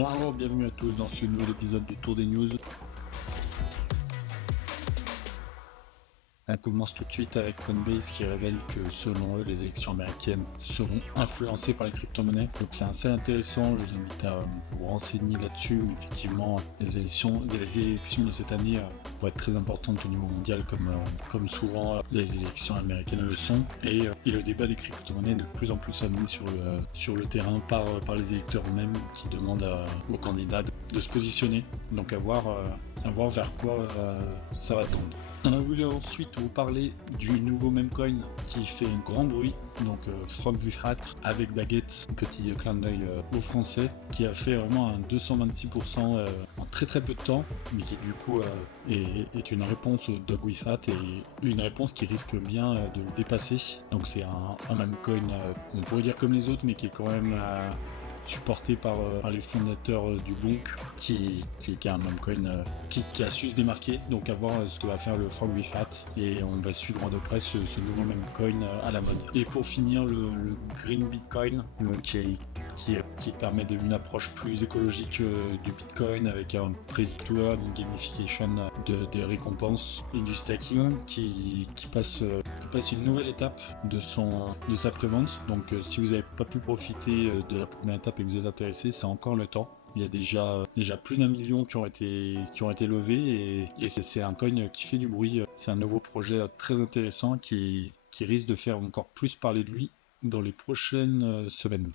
Bonjour, bienvenue à tous dans ce nouvel épisode du Tour des News. On commence tout de suite avec Coinbase qui révèle que selon eux, les élections américaines seront influencées par les crypto-monnaies. Donc c'est assez intéressant, je vous invite à vous renseigner là-dessus. Effectivement, les élections de cette année vont être très importantes au niveau mondial comme souvent les élections américaines le sont. Et le débat des crypto-monnaies est de plus en plus amené sur le terrain par les électeurs eux-mêmes qui demandent aux candidats de se positionner. Donc à voir vers quoi ça va tendre. On a voulu ensuite vous parler du nouveau memecoin qui fait un grand bruit, donc Frog with Hat avec baguette, petit clin d'œil aux Français, qui a fait vraiment un 226% en très très peu de temps, mais qui du coup est une réponse au Dog with Hat et une réponse qui risque bien de le dépasser. Donc c'est un memecoin, on pourrait dire comme les autres, mais qui est quand même supporté par les fondateurs du Bonk, qui est un memecoin qui a su se démarquer. Donc à voir ce que va faire le Frog with Hat, et on va suivre de près ce nouveau memecoin à la mode. Et pour finir, le Green Bitcoin, donc, qui permet une approche plus écologique du Bitcoin avec un prédicteur, une gamification des récompenses et du staking qui passe une nouvelle étape de sa prévente. Donc si vous n'avez pas pu profiter de la première étape et que vous êtes intéressé, c'est encore le temps. Il y a déjà plus d'1 million qui ont été levés et c'est un coin qui fait du bruit. C'est un nouveau projet très intéressant qui risque de faire encore plus parler de lui dans les prochaines semaines.